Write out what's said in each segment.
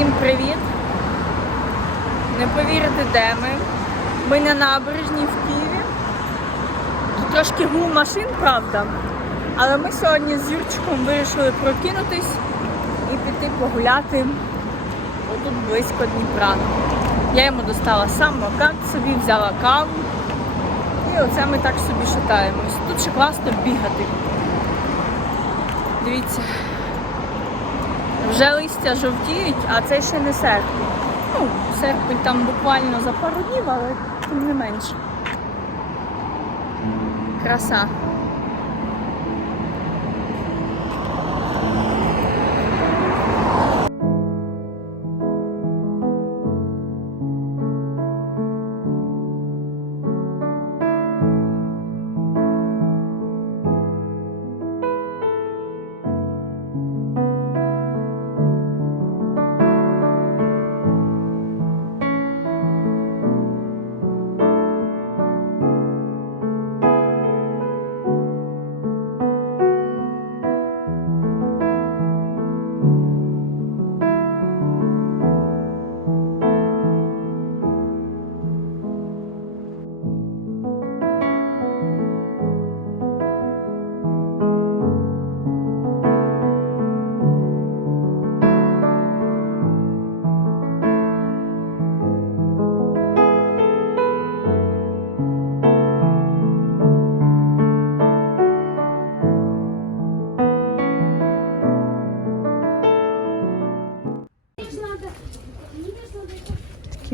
Всім привіт! Не повірите, де ми. Ми на набережній в Києві. Тут трошки гул машин, правда. Але ми сьогодні з Юрчиком вирішили прокинутись і піти погуляти отут близько Дніпра. Я йому достала самокат, собі взяла каву. І оце ми так собі шатаємось. Тут ще класно бігати. Дивіться. Вже листя жовтіють, а це ще не серпень. Ну, серпень там буквально за пару днів, але тим не менше. Краса.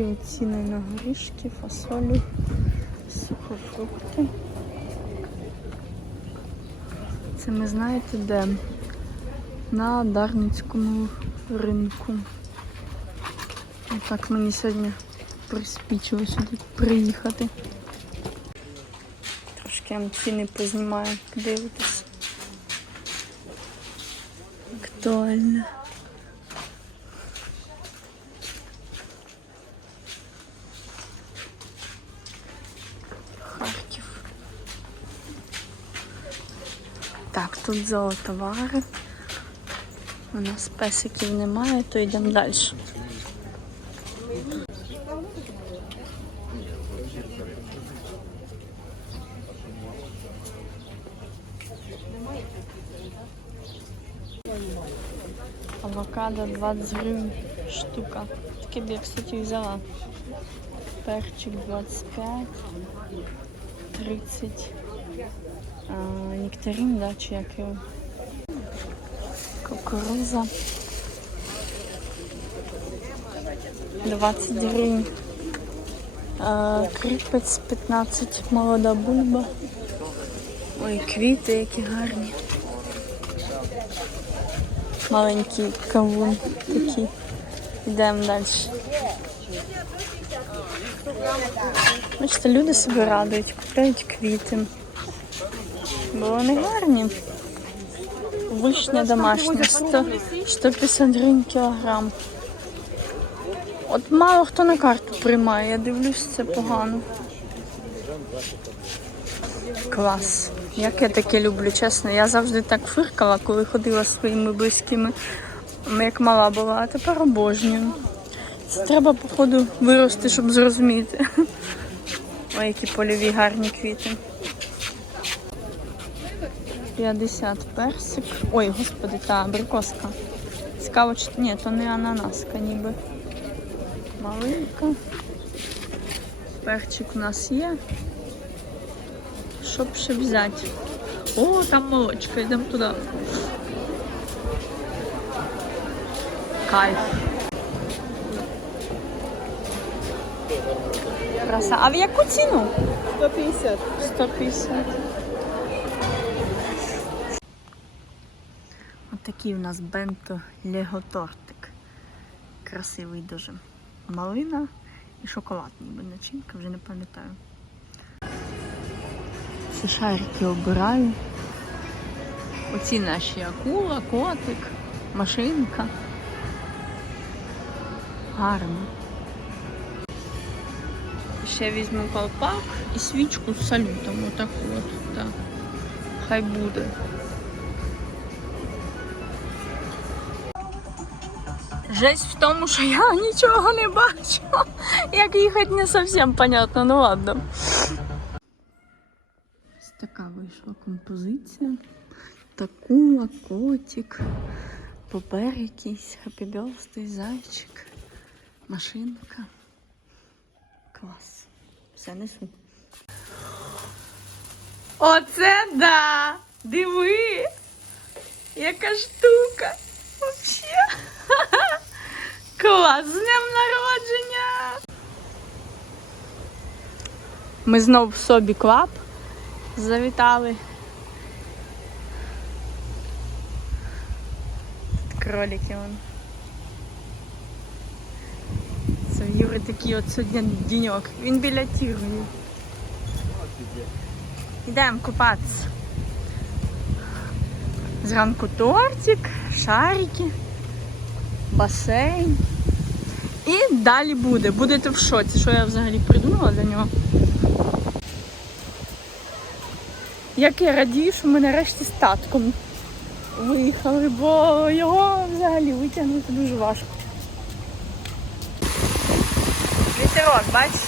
Такі ціни на горішки, фасолю, сухофрукти. Це ми знаєте де? На Дарницькому ринку. Отак мені сьогодні приспічило сюди приїхати. Трошки я ціни познімаю, дивитись. Актуально. Так, тут зоотовари. У нас песиків немає, то йдемо далі. Авокадо 20 гривень штука. Таке б я, кстати, взяла. Перчик 25, 30. Нектарин, да, чи як його. Кукуруза. 20 гривень. Кріпець 15, молода бульба. Ой, квіти які гарні. Маленький кавун такий. Йдемо далі. Бачите, люди себе радують, купляють квіти. Бо вони гарні. Вишня домашня, 100, 150 гривень кілограм. От мало хто на карту приймає, я дивлюсь, це погано. Клас. Як я таке люблю, чесно. Я завжди так фиркала, коли ходила зі своїми близькими, як мала була, а тепер обожнюю. Це треба, походу, вирости, щоб зрозуміти. Ой, які польові гарні квіти. 50 персик. Ой, господи, та абрикоска. Цікаво, чи ні, то не ананаска ніби. Маленька. Перчик у нас є. Що б ще взяти? О, там молочка, йдемо туди. Кайф. Краса. А в яку ціну? 150. 150. Такий у нас бенто лего тортик. Красивий дуже. Малина і шоколад, ніби начинка, вже не пам'ятаю. Ці шарики обираю. Оці наші акула, котик, машинка. Гарно. Ще візьму колпак і свічку з салютом. Отаку от. Так. Хай буде. Жесть в тому, що я нічого не бачу. Як їхати не зовсім понятно, ну ладно. Ось така вийшла композиція. Такула, котик, попер якийсь, Happy зайчик, машинка. Клас. Все несу. Оце да! Диви! Яка штука! Вообще! Клас! Днем народження! Ми знов в собі клаб завітали. Тут кролики вон. Це в Юри такий от сьогодні діньок. Він біля тірні. Йдемо купатися. Зранку тортик, шарики, басейн. І далі буде. Будете в шоці, що я взагалі придумала для нього. Як я радію, що ми нарешті з татком виїхали, бо його взагалі витягнути дуже важко. Вітерок, бачиш?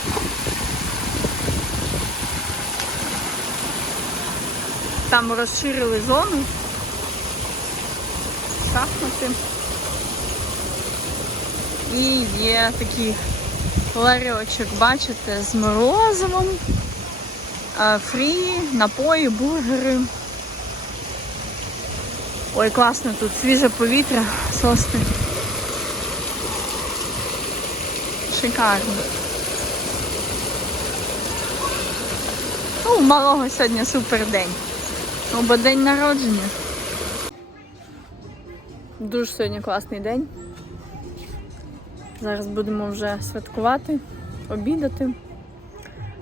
Там розширили зону. Шахмати. І є такий ларьочок, бачите, з морозивом, фрі, напої, бургери. Ой, класно тут свіже повітря, сосни. Шикарно. Ну, у малого сьогодні супер день. Ну, день народження. Дуже сьогодні класний день. Зараз будемо вже святкувати, обідати.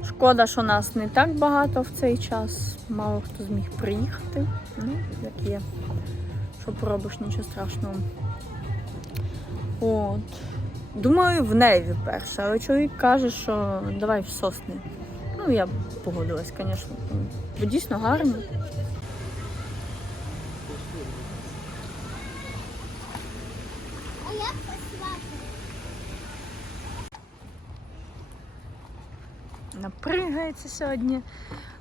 Шкода, що нас не так багато в цей час. Мало хто зміг приїхати. Ну, як є. Що поробиш, нічого страшного. От. Думаю, в Неві перше, але чоловік каже, що давай в сосни. Ну, я погодилась, звісно. Бо дійсно гарно. Напригається сьогодні,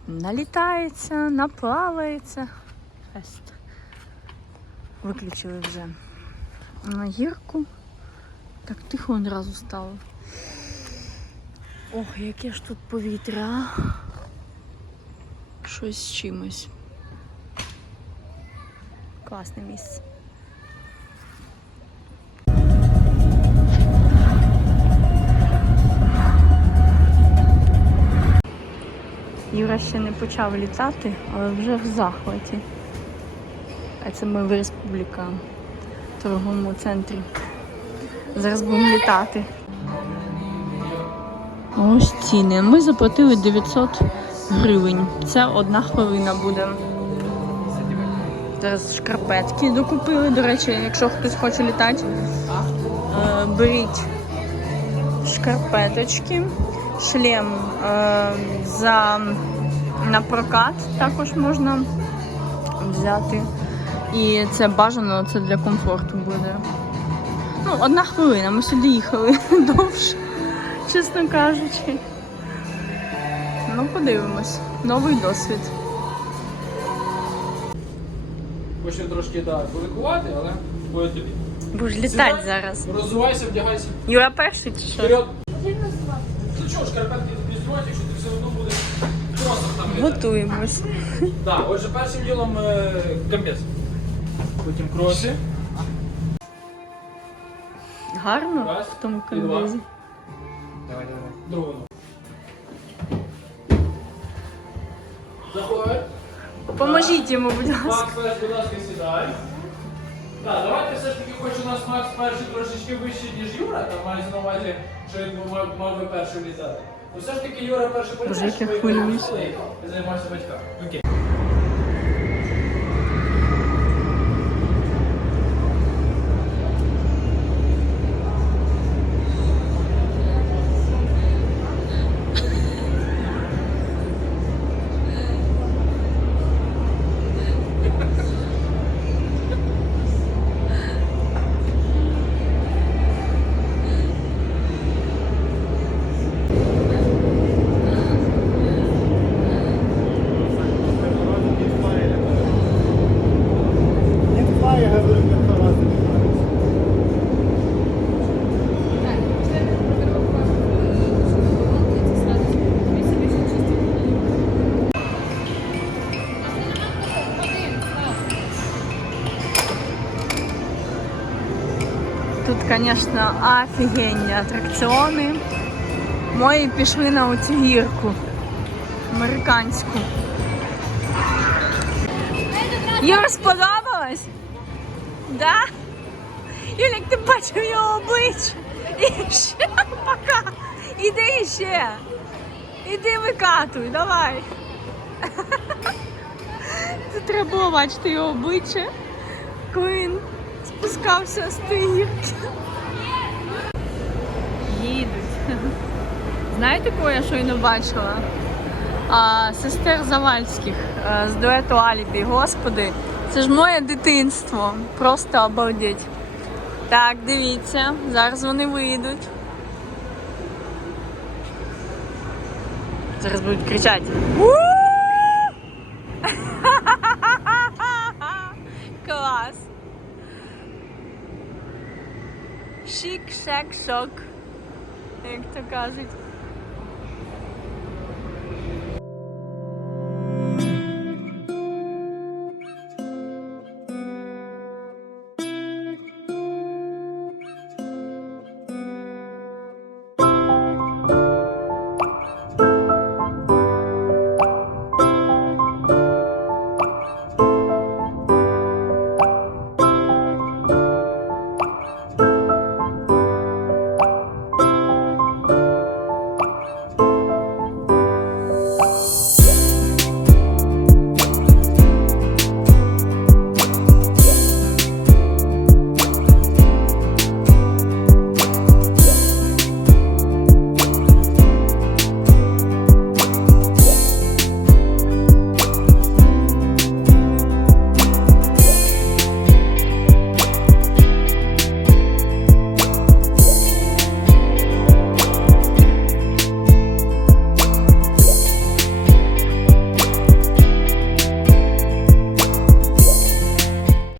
налітається, наплавається. Фест. Виключили вже на гірку. Так тихо одразу стало. Ох, яке ж тут повітря. Щось з чимось. Класне місце. Юра ще не почав літати, але вже в захваті. А це ми в республіка в торговому центрі. Зараз будемо літати. Ось ціни. Ми заплатили 900 гривень. Це одна хвилина буде. Зараз шкарпетки докупили. До речі, якщо хтось хоче літати, е, беріть шкарпеточки, шлем е, за на прокат також можна взяти. І це бажано, це для комфорту буде. Ну, одна хвилина, ми сюди їхали довше, чесно кажучи. Ну, подивимось. Новий досвід. Хоче трошки да, поликувати, але буде тобі. Будеш літати зараз. Розвивайся, вдягайся. Юра перший чи що? Вперед. Ну чого, шкарпетки тобі зробити, якщо ти все одно будеш просто там літати. Готуємось. Так, отже, першим ділом е, комбез. Потім кроси. Гарно Раз, в тому і два. комбезі. Давай, давай. Другу. Заходь. Поможіть йому, будь ласка. Макс, перш, будь ласка, сідай. Так, давайте все ж таки, хоч у нас Макс перший трошечки вищий, ніж Юра, там мається на увазі, що він мав, мав би перший літати. Ну все ж таки Юра перший політичний, як ви і займався батьками. Окей. Звісно, офігенні атракціони. Мої пішли на оцю гірку. Американську. Їм сподобалось? Да? Юлік, ти бачив його обличчя? І ще пока. Іди ще. Іди викатуй, давай. Це треба бачити його обличчя, коли він спускався з тієї Знаєте, кого я щойно бачила? А, сестер Завальських е, з дуету Алібі. Господи, це ж моє дитинство. Просто обалдеть. Так, дивіться, зараз вони вийдуть. Зараз будуть кричати. Клас. Шик, шек, шок. Як то кажуть.